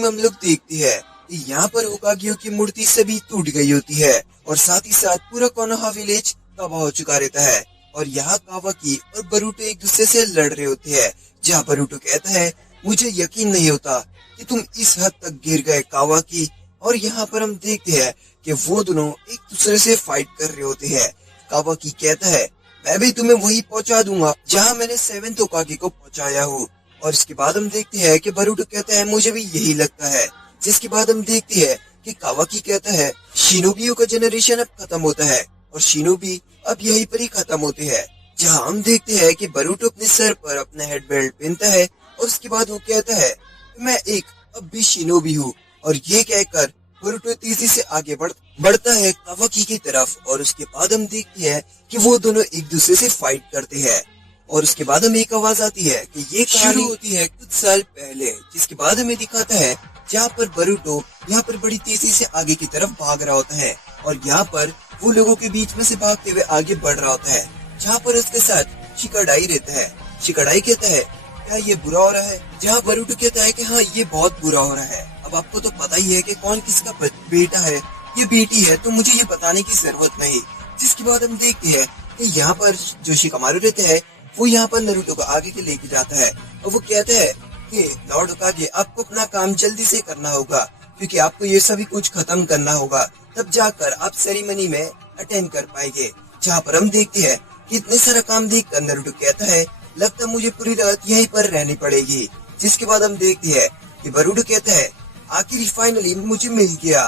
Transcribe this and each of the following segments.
में हम लोग देखते हैं कि यहाँ पर होकागियों की मूर्ति सभी टूट गई होती है और साथ ही साथ पूरा कोनोहा विलेज तबाह हो चुका रहता है। और यहाँ कावाकी और बरूटो एक दूसरे से लड़ रहे होते हैं, जहाँ बरूटो कहता है मुझे यकीन नहीं होता कि तुम इस हद तक गिर गए कावाकी। और यहाँ पर हम देखते हैं कि वो दोनों एक दूसरे से फाइट कर रहे होते हैं। कावाकी कहता है मैं भी तुम्हें वही पहुंचा दूंगा जहाँ मैंने 7th होकागे को पहुंचाया हूँ। और इसके बाद हम देखते हैं कि बरूटो कहता है मुझे भी यही लगता है। जिसके बाद हम देखते हैं कि कावाकी कहता है शिनोबियों का जनरेशन अब खत्म होता है और शिनोबी अब यहीं पर ही खत्म होते हैं। जहाँ हम देखते हैं कि बरूटो अपने सर पर अपना हेड बेल्ट पहनता है और उसके बाद वो कहता है मैं एक अब भी शिनोबी हूँ। और ये कहकर बरूटो तेजी से आगे बढ़ता है कावाकी की तरफ। और उसके बाद हम देखते हैं कि वो दोनों एक दूसरे से फाइट करते हैं। और उसके बाद हमें एक आवाज आती है कि ये कहानी होती है कुछ साल पहले, जिसके बाद हमें दिखाता है जहाँ पर बरूटो यहाँ पर बड़ी तेजी से आगे की तरफ भाग रहा होता है और यहाँ पर वो लोगों के बीच में से भागते हुए आगे बढ़ रहा होता है, जहाँ पर उसके साथ शिकाडाई रहता है। शिकाडाई कहता है क्या ये बुरा हो रहा है, जहाँ बरूटो कहता है कि हाँ ये बहुत बुरा हो रहा है। अब आपको तो पता ही है कि कौन किसका बेटा है, ये बेटी है, तो मुझे ये बताने की जरूरत नहीं। जिसके बाद हम देखते हैं कि यहाँ पर जो शिकामारू रहता है वो यहाँ पर नारुतो को आगे के लेके जाता है और वो कहता है कि लॉर्ड होकागे आपको अपना काम जल्दी से करना होगा क्योंकि आपको ये सभी कुछ खत्म करना होगा, तब जाकर आप सेरेमनी में अटेंड कर पाएंगे। जहाँ पर हम देखते हैं कि इतने सारा काम देखकर नारुतो कहता है लगता मुझे पूरी रात यहीं पर रहनी पड़ेगी। जिसके बाद हम देखते हैं कि बरूटो कहता है आखिर फाइनली मुझे मिल गया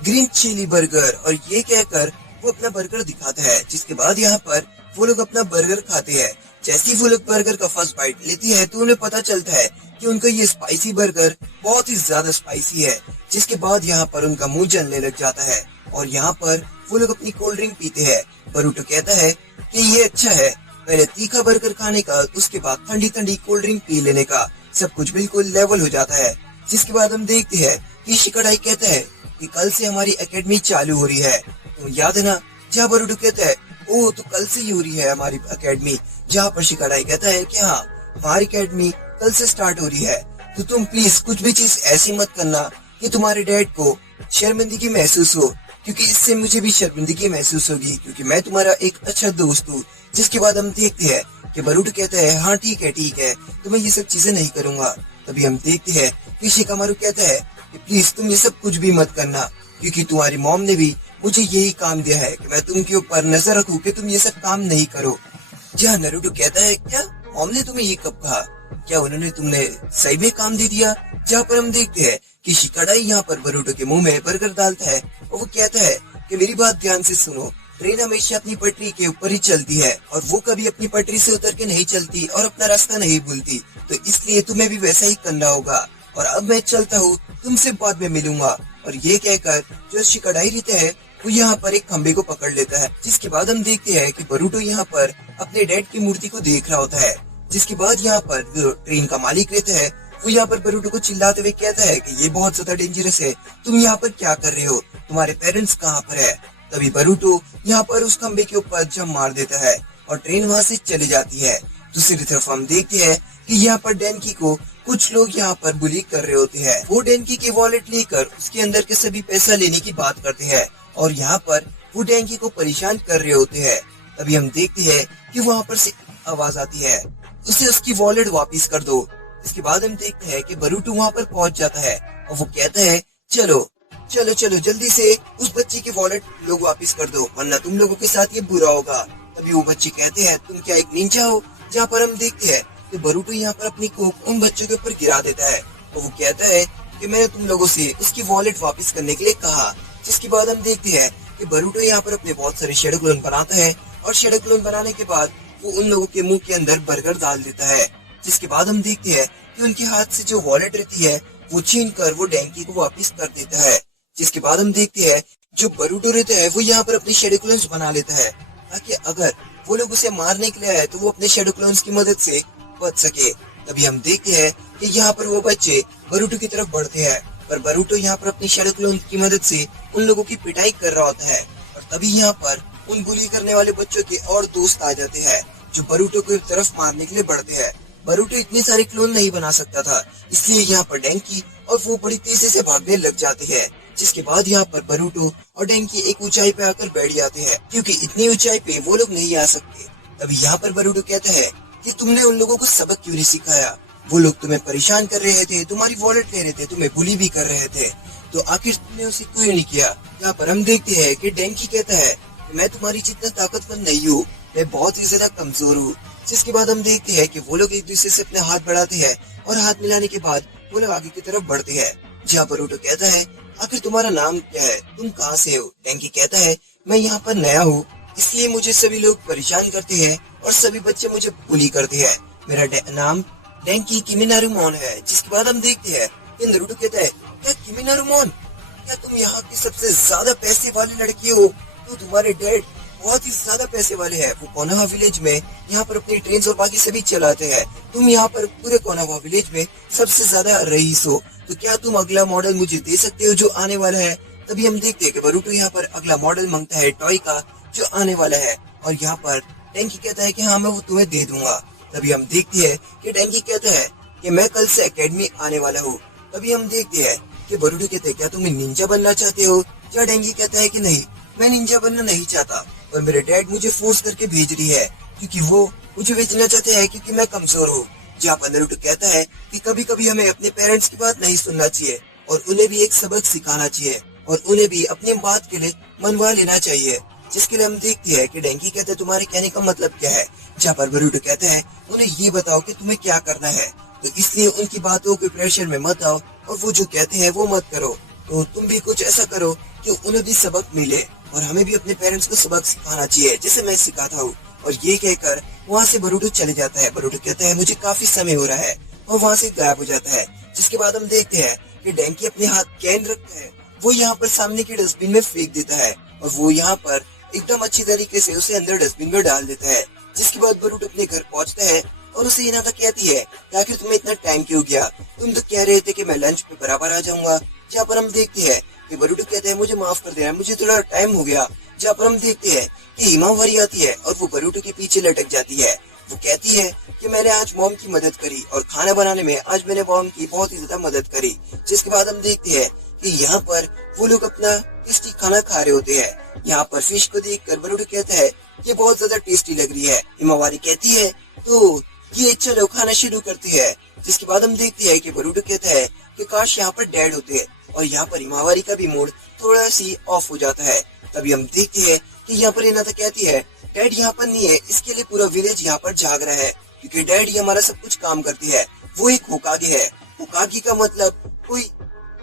ग्रीन चिली बर्गर, और ये कहकर वो अपना बर्गर दिखाता है। जिसके बाद यहाँ पर वो लोग अपना बर्गर खाते हैं। जैसे ही वो लोग बर्गर का फर्स्ट बाइट लेती है तो उन्हें पता चलता है कि उनका ये स्पाइसी बर्गर बहुत ही ज्यादा स्पाइसी है। जिसके बाद यहाँ पर उनका मुंह जलने लग जाता है और यहाँ पर वो लोग अपनी कोल्ड ड्रिंक पीते हैं। बरूटो कहता है कि ये अच्छा है, पहले तीखा बर्गर खाने का, उसके बाद ठंडी ठंडी कोल्ड ड्रिंक पी लेने का, सब कुछ बिल्कुल लेवल हो जाता है। जिसके बाद हम देखते हैं कि शिकाडाई कहता है कि कल से हमारी एकेडमी चालू हो रही है, तो याद है ना। जहाँ बरूटो कहता है ओह तो कल से ही हो रही है हमारी एकेडमी, जहाँ पर शिकाडाई कहता है कि हाँ हमारी एकेडमी कल से स्टार्ट हो रही है, तो तुम प्लीज कुछ भी चीज ऐसी मत करना कि तुम्हारे डैड को शर्मिंदगी महसूस हो, क्योंकि इससे मुझे भी शर्मिंदगी महसूस होगी क्योंकि मैं तुम्हारा एक अच्छा दोस्त हूँ। जिसके बाद हम देखते हैं कि बरूटो कहता है हाँ ठीक है तो मैं ये सब चीजें नहीं करूँगा। तभी हम देखते हैं कि शिकामारू कहता है कि प्लीज तुम ये सब कुछ भी मत करना क्योंकि तुम्हारी मॉम ने भी मुझे यही काम दिया है कि मैं तुमके ऊपर नजर रखूं कि तुम ये सब काम नहीं करो। जहाँ नारुतो कहता है क्या मॉम ने तुम्हें ये कब कहा, क्या उन्होंने तुमने सही में काम दे दिया। जहाँ पर हम देखते हैं कि शिकाडाई यहाँ पर बरूटो के मुंह में बर्गर डालता है और वो कहता है कि मेरी बात ध्यान से सुनो, ट्रेन हमेशा अपनी पटरी के ऊपर ही चलती है और वो कभी अपनी पटरी से उतर के नहीं चलती और अपना रास्ता नहीं भूलती, तो इसलिए तुम्हें भी वैसा ही करना होगा। और अब मैं चलता हूँ, तुमसे बाद में मिलूंगा। और ये कहकर जो शिकाडाई रहता है वो यहाँ पर एक खंबे को पकड़ लेता है। जिसके बाद हम देखते हैं कि बरूटो यहाँ पर अपने डैड की मूर्ति को देख रहा होता है। जिसके बाद यहाँ पर जो ट्रेन का मालिक रहता है वो यहाँ पर बरूटो को चिल्लाते हुए कहता है कि ये बहुत ज्यादा डेंजरस है, तुम यहाँ पर क्या कर रहे हो, तुम्हारे पेरेंट्स कहाँ पर है। तभी बरूटो यहाँ पर उस खंबे के ऊपर जंप मार देता है और ट्रेन वहाँ से चली जाती है। दूसरी तरफ हम देखते हैं कि यहाँ पर डेनकी को कुछ लोग यहाँ पर बुली कर रहे होते हैं। वो डेनकी के वॉलेट लेकर उसके अंदर के सभी पैसा लेने की बात करते हैं और यहाँ पर वो डेनकी को परेशान कर रहे होते हैं। तभी हम देखते हैं कि वहाँ पर से आवाज आती है उसे उसकी वॉलेट वापस कर दो। इसके बाद हम देखते हैं कि बरूटो वहाँ पर पहुँच जाता है और वो कहता है चलो चलो चलो जल्दी से उस बच्ची की वॉलेट लोग वापस कर दो वरना तुम लोगों के साथ ये बुरा होगा। तभी वो बच्चे कहते हैं तुम क्या एक निंजा हो। जहाँ पर हम देखते हैं कि बरूटो यहाँ पर अपनी कोक उन बच्चों के ऊपर गिरा देता है और वो कहता है कि मैंने तुम लोगों से उसकी वॉलेट वापस करने के लिए कहा। जिसके बाद हम देखते हैं कि बरूटो यहाँ पर अपने बहुत सारे शेडो क्लोन बनाता है और शेडो क्लोन बनाने के बाद वो उन लोगों के मुंह के अंदर बर्गर डाल देता है। जिसके बाद हम देखते हैं कि उनके हाथ से जो वॉलेट रहती है वो छीन कर वो डेंकी को वापस कर देता है। जिसके बाद हम देखते हैं जो बरूटो रहता है वो यहाँ पर अपने शेडो क्लोन्स बना लेता है ताकि अगर वो लोग उसे मारने के लिए आए तो वो अपने शेडो क्लोन्स की मदद से बच सके। तभी हम देखते हैं कि यहाँ पर वो बच्चे बरूटो की तरफ बढ़ते हैं पर बरूटो यहाँ पर अपने शेडो क्लोन की मदद से उन लोगों की पिटाई कर रहा होता है। और तभी यहाँ पर उन बुली करने वाले बच्चों के और दोस्त आ जाते हैं जो बरूटो की तरफ मारने के लिए बढ़ते हैं। बरूटो इतने सारे क्लोन नहीं बना सकता था, इसलिए यहाँ पर डेंकी और वो बड़ी तेजी से भागने लग जाते हैं। जिसके बाद यहाँ पर बरूटो और डेंकी एक ऊंचाई पे आकर बैठ जाते हैं, क्योंकि इतनी ऊंचाई पे वो लोग नहीं आ सकते। तभी यहाँ पर बरूटो कहता है कि तुमने उन लोगों को सबक क्यों नहीं सिखाया? वो लोग तुम्हें परेशान कर रहे थे, तुम्हारी वॉलेट ले रहे थे, तुम्हें बुली भी कर रहे थे, तो आखिर तुमने उसे क्यों नहीं किया? यहाँ पर हम देखते हैं कि डेंकी कहता है कि मैं तुम्हारी जितना ताकतवर नहीं हूँ, मैं बहुत ही ज्यादा कमजोर हूँ। जिसके बाद हम देखते हैं कि वो लोग एक दूसरे से अपने हाथ बढ़ाते हैं और हाथ मिलाने के बाद वो लोग आगे की तरफ बढ़ते हैं। जहाँ पर बरूटो कहता है आखिर तुम्हारा नाम क्या है, तुम कहाँ से हो? डेंकी कहता है मैं यहाँ पर नया हूँ, इसलिए मुझे सभी लोग परेशान करते हैं और सभी बच्चे मुझे बुली करते हैं। मेरा नाम डेंकी किमिनारुमोन है। जिसके बाद हम देखते हैं कि नारुतो कहता है क्या किमिनारुमोन, क्या तुम यहाँ की सबसे ज्यादा पैसे वाली लड़की हो? तो तुम्हारे डैड बहुत ही ज्यादा पैसे वाले हैं, वो कोनोहा विलेज में यहाँ पर अपनी ट्रेन और बाकी सभी चलाते हैं। तुम यहाँ पर पूरे कोनोहा विलेज में सबसे ज्यादा रईस हो, तो क्या तुम अगला मॉडल मुझे दे सकते हो जो आने वाला है? तभी हम देखते हैं कि बरूटो यहाँ पर अगला मॉडल मांगता है टॉय का जो आने वाला है, और यहाँ पर डेंकी कहता है कि हाँ मैं वो तुम्हें दे दूंगा। तभी हम देखते हैं कि डेंकी कहता है कि मैं कल से एकेडमी आने वाला हूँ। तभी हम देखते हैं कि बरूटो कहते हैं क्या तुम निंजा बनना चाहते हो? या डेंकी कहता है कि नहीं, मैं निंजा बनना नहीं चाहता, और मेरे डैड मुझे फोर्स करके भेज रही है क्योंकि वो मुझे भेजना चाहते हैं क्योंकि मैं कमजोर हूँ। जहाँ पर नारुतो कहता है कि कभी कभी हमें अपने पेरेंट्स की बात नहीं सुनना चाहिए और उन्हें भी एक सबक सिखाना चाहिए और उन्हें भी अपनी बात के लिए मनवा लेना चाहिए। जिसके लिए हम देखते हैं कि डेंकी कहते हैं तुम्हारे कहने का मतलब क्या है? जहाँ पर नारुतो कहता है उन्हें ये बताओ कि तुम्हें क्या करना है, तो इसलिए उनकी बातों के प्रेशर में मत आओ और वो जो कहते हैं वो मत करो। तो तुम भी कुछ ऐसा करो कि उन्हें भी सबक मिले और हमें भी अपने पेरेंट्स को सबक सिखाना चाहिए जैसे मैं सिखाता हूँ। और ये कहकर वहाँ से बरूटो चले जाता है। बरूटो कहता है मुझे काफी समय हो रहा है और वहाँ से गायब हो जाता है। जिसके बाद हम देखते हैं कि डेंकी अपने हाथ कैन रखता है, वो यहाँ पर सामने के डस्टबिन में फेंक देता है और वो यहाँ पर एकदम अच्छी तरीके से उसे अंदर डस्टबिन में डाल देता है। जिसके बाद बरूटो अपने घर पहुँचता है और उसे ये नाता कहती है आखिर तुम्हें इतना टाइम क्यों गया? तुम तो कह रहे थे कि मैं लंच पे बराबर आ जाऊंगा। जहाँ पर हम देखते हैं कि बरूटो कहते हैं मुझे माफ कर देना, मुझे थोड़ा टाइम हो गया। जहाँ पर हम देखते हैं कि हिमावारी आती है और वो बरूटो के पीछे लटक जाती है। वो कहती है कि मैंने आज मॉम की मदद करी और खाना बनाने में आज मैंने मॉम की बहुत ही ज्यादा मदद करी। जिसके बाद हम देखते हैं कि यहाँ पर वो लोग अपना टेस्टी खाना खा रहे होते हैं। यहाँ पर फिश को देखकर बरूटो कहता है ये बहुत ज्यादा टेस्टी लग रही है। हिमावारी कहती है तो ये चलो खाना शुरू करते हैं। जिसके बाद हम देखते हैं कि बरूटो कहता है कि काश यहाँ पर डैड होते हैं, और यहाँ पर हिमावारी का भी मूड थोड़ा सी ऑफ हो जाता है। तभी हम देखते हैं कि यहाँ पर हिनाता कहती है डैड यहाँ पर नहीं है, इसके लिए पूरा विलेज यहाँ पर जाग रहा है क्योंकि डैड ही हमारा सब कुछ काम करती है। वो एक होकागे है। होकागे का मतलब कोई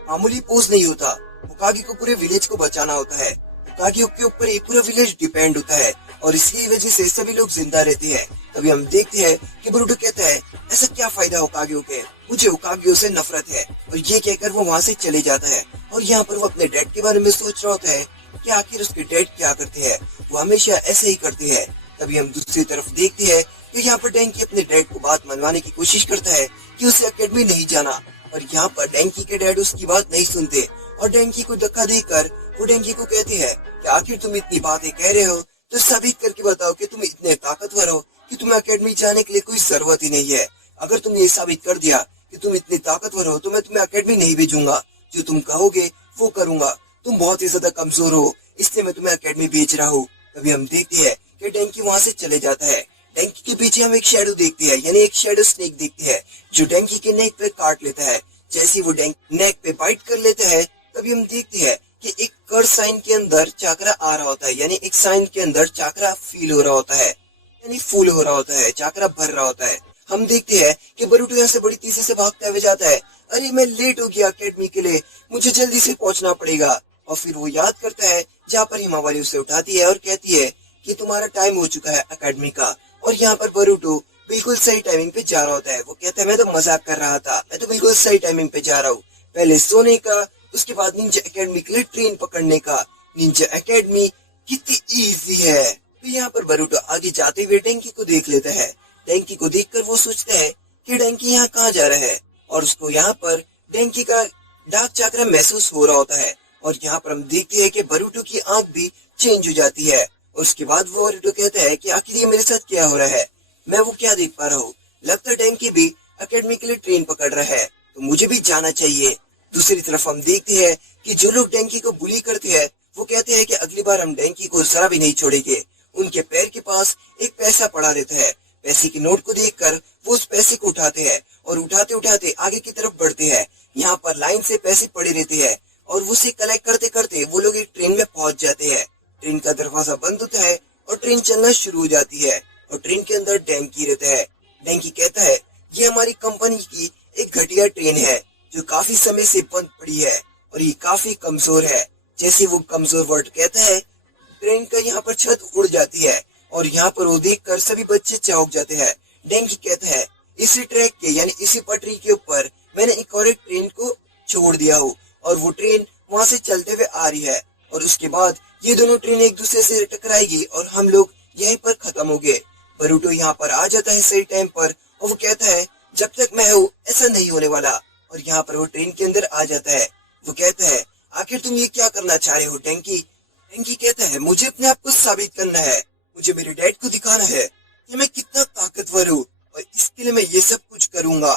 मामूली पोस्ट नहीं होता, होकागे को पूरे विलेज को बचाना होता है। होकागे के ऊपर एक पूरा विलेज डिपेंड होता है और इसकी वजह से सभी लोग जिंदा रहते हैं। तभी हम देखते हैं कि बरूटो कहता है ऐसा क्या फायदा होकागे के, मुझे होकागे से नफरत है, और ये कहकर वो वहाँ से चले जाता है। और यहाँ पर वो अपने डैड के बारे में सोच रहा होता है कि आखिर उसके डैड क्या करते हैं, वो हमेशा ऐसे ही करते हैं। तभी हम दूसरी तरफ देखते हैं कि यहाँ पर डेंकी अपने डैड को बात मनवाने की कोशिश करता है कि उसे अकेडमी नहीं जाना, और यहाँ पर डेंकी के डैड उसकी बात नहीं सुनते और डेंकी को धक्का देकर वो डेंकी को कहते हैं कि आखिर तुम इतनी बातें कह रहे हो तो साबित करके बताओ कि तुम इतने ताकतवर हो कि तुम्हें अकेडमी जाने के लिए कोई जरूरत ही नहीं है। अगर तुमने ये साबित कर दिया कि तुम इतने ताकतवर हो तो मैं तुम्हें अकेडमी नहीं भेजूंगा, जो तुम कहोगे वो करूंगा। तुम बहुत ही ज्यादा कमजोर हो, इसलिए मैं तुम्हें अकेडमी भेज रहा हूँ। तभी हम देखते हैं कि डेंकी वहाँ से चले जाता है। डेंकी के पीछे हम एक शैडो देखते हैं, यानी एक शैडो स्नेक देखते हैं जो डेंकी के नेक पे काट लेता है। जैसे वो नेक पे बाइट कर लेता है तभी हम देखते हैं कि एक कर साइन के अंदर चाकरा आ रहा होता है, यानी एक साइन के अंदर चाकरा फील हो रहा होता है, यानी फूल हो रहा होता है, चाकरा भर रहा होता है। हम देखते हैं कि बरूटो यहाँ से बड़ी तेजी से भागता हुए जाता है। अरे मैं लेट हो गया अकेडमी के लिए, मुझे जल्दी से पहुंचना पड़ेगा। और फिर वो याद करता है जहाँ पर हिमावारी उसे उठाती है और कहती है कि तुम्हारा टाइम हो चुका है अकेडमी का। और यहाँ पर बरूटो बिल्कुल सही टाइमिंग पे जा रहा होता है। वो कहता है मैं तो मजाक कर रहा था, मैं तो बिल्कुल सही टाइमिंग पे जा रहा हूँ। पहले सोने का, उसके बाद निंजा एकेडमी के लिए ट्रेन पकड़ने का। निंजा एकेडमी कितनी इजी है। तो यहाँ पर बरूटो आगे जाते हुए डेंकी को देख लेता है। डेंकी को देखकर वो सोचता है कि डेंकी यहाँ कहाँ जा रहा है, और उसको यहाँ पर डेंकी का डार्क चक्र महसूस हो रहा होता है। और यहाँ पर हम देखते हैं कि बरूटो की आंख भी चेंज हो जाती है। और उसके बाद वो बरूटो कहता है कि आखिर ये मेरे साथ क्या हो रहा है, मैं वो क्या देख पा रहा हूँ। लगता है डेंकी भी एकेडमी के लिए ट्रेन पकड़ रहा है, तो मुझे भी जाना चाहिए। दूसरी तरफ हम देखते हैं कि जो लोग डेंकी को बुली करते हैं वो कहते हैं कि अगली बार हम डेंकी को जरा भी नहीं छोड़ेंगे। उनके पैर के पास एक पैसा पड़ा रहता है। पैसे के नोट को देखकर वो उस पैसे को उठाते हैं और उठाते उठाते आगे की तरफ बढ़ते हैं। यहाँ पर लाइन से पैसे पड़े रहते हैं और उसे कलेक्ट करते करते वो लोग एक ट्रेन में पहुंच जाते हैं। ट्रेन का दरवाजा बंद होता है और ट्रेन चलना शुरू हो जाती है और ट्रेन के अंदर डेंकी रहता है। डेंकी कहता है ये हमारी कंपनी की एक घटिया ट्रेन है जो काफी समय से बंद पड़ी है और ये काफी कमजोर है। जैसे वो कमजोर वर्ड कहता है, ट्रेन का यहाँ पर छत उड़ जाती है और यहाँ पर वो देखकर सभी बच्चे चौंक जाते हैं। डेंकी कहता है इसी ट्रैक के यानी इसी पटरी के ऊपर मैंने एक और एक ट्रेन को छोड़ दिया हो और वो ट्रेन वहां से चलते हुए आ रही है और उसके बाद ये दोनों ट्रेन एक दूसरे से टकराएगी और हम लोग यहीं पर खत्म हो गए। बरूटो यहाँ पर आ जाता है सही टाइम पर और वो कहता है जब तक मैं हूँ ऐसा नहीं होने वाला, और यहाँ पर वो ट्रेन के अंदर आ जाता है। वो कहता है आखिर तुम ये क्या करना चाह रहे हो डेंकी? डेंकी कहता है मुझे अपने आप को साबित करना है, मुझे मेरे डैड को दिखाना है कि मैं कितना ताकतवर हूँ और इसके लिए मैं ये सब कुछ करूंगा।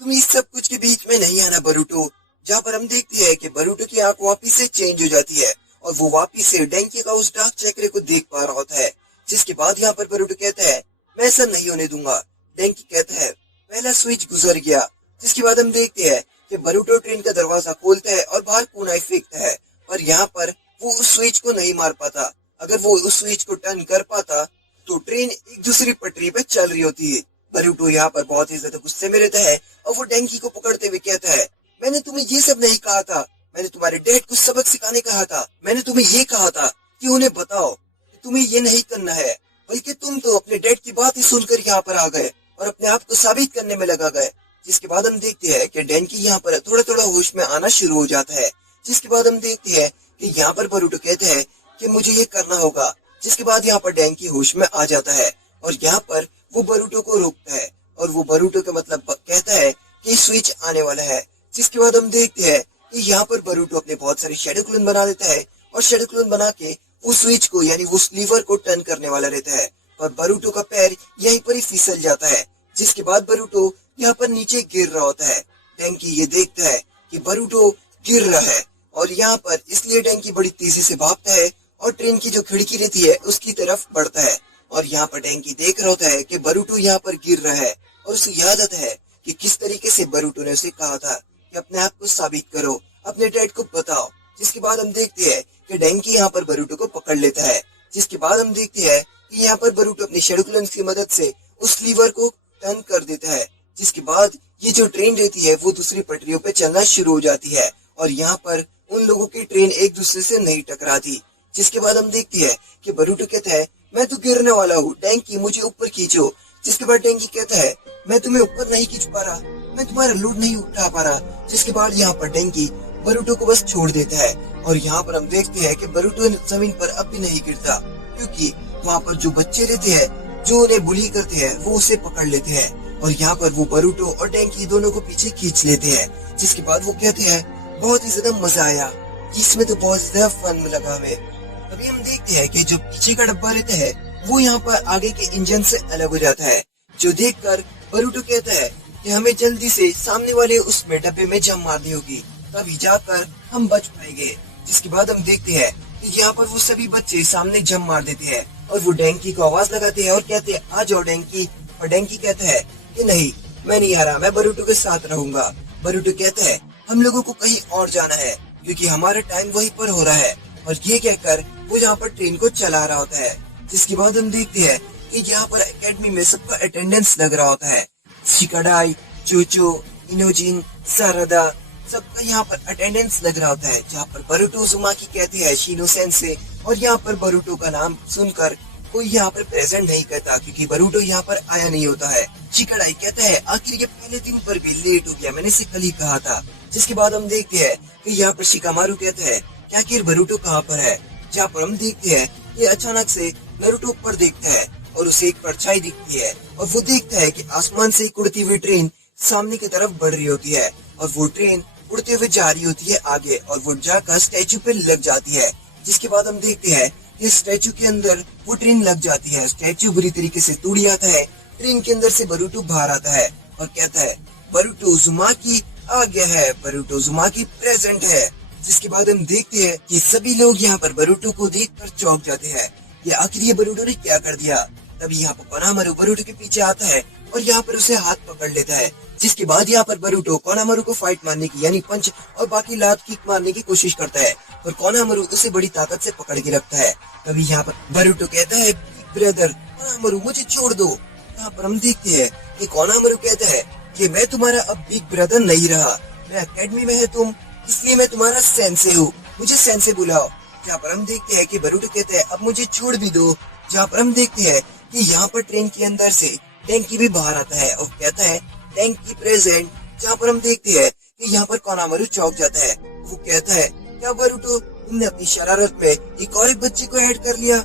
तुम इस सब कुछ के बीच में नहीं आना बरूटो। जहाँ पर हम देखते हैं कि बरूटो की आंख वापिस से चेंज हो जाती है और वो वापिस से डेंकी का उस डार्क चक्र को देख पा रहा होता है। जिसके बाद यहाँ पर बरूटो कहता है मैं ऐसा नहीं होने दूंगा। डेंकी कहता है पहला स्विच गुजर गया। जिसके बाद हम देखते हैं कि बरूटो ट्रेन का दरवाजा खोलता है और बाहर कूनाई फेंकता है, पर यहाँ पर वो उस स्विच को नहीं मार पाता। अगर वो उस स्विच को टर्न कर पाता तो ट्रेन एक दूसरी पटरी पे चल रही होती है। बरूटो यहाँ पर बहुत ही ज्यादा गुस्से में रहता है और वो डेंकी को पकड़ते हुए कहता है मैंने तुम्हें ये सब नहीं कहा था, मैंने तुम्हारे डैड को सबक सिखाने कहा था। मैंने तुम्हें ये कहा था कि उन्हें बताओ कि तुम्हें ये नहीं करना है, बल्कि तुम तो अपने डैड की बात ही सुनकर यहाँ पर आ गए और अपने आप को साबित करने में लगा गए। जिसके बाद हम देखते हैं कि डेंकी यहाँ पर थोड़ा थोड़ा होश में आना शुरू हो जाता है। जिसके बाद हम देखते हैं कि यहाँ पर बरूटो कहते हैं कि मुझे ये करना होगा। जिसके बाद यहाँ पर डेंकी होश में आ जाता है और यहाँ पर वो बरूटो को रोकता है और वो बरूटो का मतलब कहता है कि स्विच आने वाला है। जिसके बाद हम देखते हैं कि यहाँ पर बरूटो अपने बहुत सारे शेडो क्लोन बना देता है और शेडो क्लोन बना के उस स्विच को यानी वो लीवर को टर्न करने वाला रहता है, पर बरूटो का पैर यहीं पर ही फिसल जाता है। जिसके बाद बरूटो यहाँ पर नीचे गिर रहा होता है। डेंकी ये देखता है कि बरूटो गिर रहा है और यहाँ पर इसलिए डेंकी बड़ी तेजी से भागता है और ट्रेन की जो खिड़की रहती है उसकी तरफ बढ़ता है। और यहाँ पर डेंकी देख रहा होता है कि बरूटो यहाँ पर गिर रहा है और उसे याद आता है कि किस तरीके से बरूटो ने उसे कहा था कि अपने आप को साबित करो, अपने डैड को बताओ। जिसके बाद हम देखते हैं कि डेंकी यहाँ पर बरूटो को पकड़ लेता है। जिसके बाद हम देखते हैं कि यहाँ पर बरूटो अपनी शेडो क्लोन्स की मदद से उस लीवर को टर्न कर देता है। जिसके बाद ये जो ट्रेन रहती है वो दूसरी पटरियों पे चलना शुरू हो जाती है और यहाँ पर उन लोगों की ट्रेन एक दूसरे से नहीं टकराती। जिसके बाद हम देखते हैं कि बरूटो कहता है मैं तो गिरने वाला हूँ, डेंकी मुझे ऊपर खींचो। जिसके बाद डेंकी कहता है मैं तुम्हें ऊपर नहीं खींच पा रहा, मैं तुम्हारा लोड नहीं उठा पा रहा। जिसके बाद यहाँ पर डेंकी बरूटो को बस छोड़ देता है और यहाँ पर हम देखते हैं कि बरूटो जमीन पर अब भी नहीं गिरता, क्योंकि वहाँ पर जो बच्चे रहते हैं जो उन्हें बुली करते हैं वो उसे पकड़ लेते हैं और यहाँ पर वो बरूटो और डेंकी दोनों को पीछे खींच लेते हैं। जिसके बाद वो कहते हैं बहुत ही ज्यादा मजा आया, इसमें तो बहुत ज्यादा फन लगा हमें। तभी हम देखते हैं कि जो पीछे का डब्बा रहता है वो यहाँ पर आगे के इंजन से अलग हो जाता है, जो देखकर बरूटो कहता है कि हमें जल्दी से सामने वाले उसमें डब्बे में जम मारनी होगी, तभी जाकर हम बच पाएंगे। जिसके बाद हम देखते हैं कि यहाँ पर वो सभी बच्चे सामने जम मार देते हैं और वो डेंकी को आवाज लगाते हैं और कहते हैं आ जाओ डेंकी। और डेंकी कहता है कि नहीं मैं नहीं आ रहा, मैं बरूटो के साथ रहूंगा। बरूटो कहता है हम लोगों को कहीं और जाना है क्योंकि हमारा टाइम वहीं पर हो रहा है, और ये कहकर वो यहाँ पर ट्रेन को चला रहा होता है। जिसके बाद हम देखते हैं कि यहाँ पर एकेडमी में सबका अटेंडेंस लग रहा होता है। शिकाडाई, चोचो, इनोजिन, सारादा सबका यहाँ पर अटेंडेंस लग रहा होता है, जहाँ पर बरूटो उजुमाकी कहते हैं शिनो सेंसे, और यहाँ पर बरूटो का नाम सुनकर कोई यहाँ पर प्रेजेंट नहीं करता क्योंकि बरूटो यहाँ पर आया नहीं होता है। शिकाडाई कहता है आखिर ये पहले दिन पर भी लेट हो गया, मैंने इसे कल ही कहा था। जिसके बाद हम देखते हैं कि यहाँ पर शिकामारू कहता है क्या आखिर बरूटो कहाँ पर है, जहाँ पर हम देखते हैं कि अचानक से नारुतो ऊपर देखता है और उसे एक परछाई दिखती है और वो देखता है कि आसमान से एक उड़ती हुई ट्रेन सामने की तरफ बढ़ रही होती है और वो ट्रेन उड़ते हुए जा रही होती है आगे और वो जाकर स्टैचू पे लग जाती है। जिसके बाद हम देखते हैं कि स्टैचू के अंदर वो ट्रेन लग जाती है। स्टैचू बुरी तरीके से टूट जाता है ट्रेन के अंदर से बरूटो बाहर आता है और कहता है बरूटो उज़ुमाकी आ गया है, बरूटो उज़ुमाकी प्रेजेंट है। जिसके बाद हम देखते हैं कि सभी लोग यहाँ पर बरूटो को देखकर चौंक जाते हैं कि आखिर ये बरूटो ने क्या कर दिया। तभी यहाँ पर कोनामारू बरूटो के पीछे आता है और यहाँ पर उसे हाथ पकड़ लेता है। जिसके बाद यहाँ पर बरूटो कोनामारू को फाइट मारने की यानी पंच और बाकी लात किक मारने की कोशिश करता है, पर कोनामारू उसे बड़ी ताकत से पकड़ के रखता है। तभी यहाँ पर बरूटो कहता है ब्रदर कोनामारू मुझे छोड़ दो। यहाँ पर हम देखते हैं कि कोनामारू कहता है कि मैं तुम्हारा अब बिग ब्रदर नहीं रहा, मैं अकेडमी में है तुम, इसलिए मैं तुम्हारा सेंसे हूँ, मुझे सेंसे बुलाओ। जहाँ पर हम देखते हैं कि बरूटो कहता है अब मुझे छोड़ भी दो। जहाँ पर हम देखते हैं कि यहाँ पर ट्रेन के अंदर से टैंकी भी बाहर आता है और कहता है टैंकी प्रेजेंट। जहाँ पर हम देखते हैं कि यहाँ पर कोनामारू चौंक जाता है। वो कहता है क्या बरूटो तुमने अपनी शरारत में एक और एक बच्चे को ऐड कर लिया।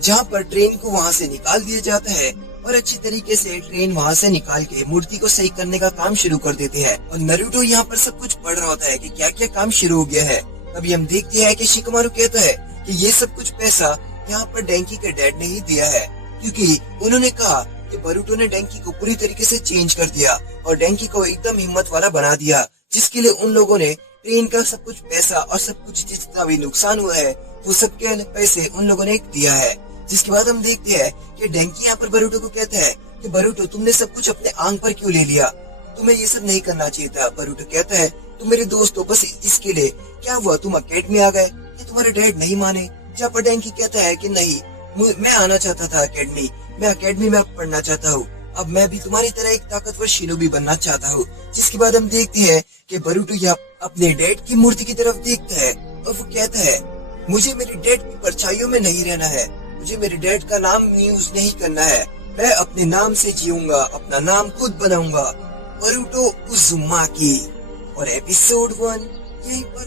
जहाँ पर ट्रेन को वहाँ से निकाल दिया जाता है और अच्छी तरीके से ट्रेन वहाँ से निकाल के मूर्ति को सही करने का काम शुरू कर देते हैं। और नारुतो यहाँ पर सब कुछ पढ़ रहा होता है कि क्या क्या काम शुरू हो गया है। तभी हम देखते हैं कि शिकमारू कहता है कि ये सब कुछ पैसा यहाँ पर डेंकी के डैड ने ही दिया है, क्योंकि उन्होंने कहा कि बरूटो ने डेंकी को पूरी तरीके से चेंज कर दिया और डेंकी को एकदम हिम्मत वाला बना दिया, जिसके लिए उन लोगों ने ट्रेन का सब कुछ पैसा और सब कुछ जितना भी नुकसान हुआ है वो सबके पैसे उन लोगों ने दिया है। जिसके बाद हम देखते हैं कि डेंकी यहाँ पर बरूटो को कहता है कि बरूटो तुमने सब कुछ अपने आंग पर क्यों ले लिया, तुम्हें ये सब नहीं करना चाहिए था। बरूटो कहता है तुम मेरे दोस्त हो, बस इसके लिए क्या हुआ तुम अकेडमी आ गए, ये तुम्हारे डैड नहीं माने। जहाँ पर डेंकी कहता है कि नहीं मैं आना चाहता था अकेडमी, मैं अकेडमी में पढ़ना चाहता हूँ, अब मैं भी तुम्हारी तरह एक ताकतवर शिनोबी बनना चाहता हूँ। जिसके बाद हम देखते हैं कि बरूटो यहाँ अपने डैड की मूर्ति की तरफ देखता है और वो कहता है मुझे मेरे डैड की परछाइयों में नहीं रहना है, मुझे मेरे डैड का नाम यूज नहीं करना है, मैं अपने नाम से जीऊंगा, अपना नाम खुद बनाऊंगा, बरूटो उज़ुमाकी। और एपिसोड 1 यहीं पर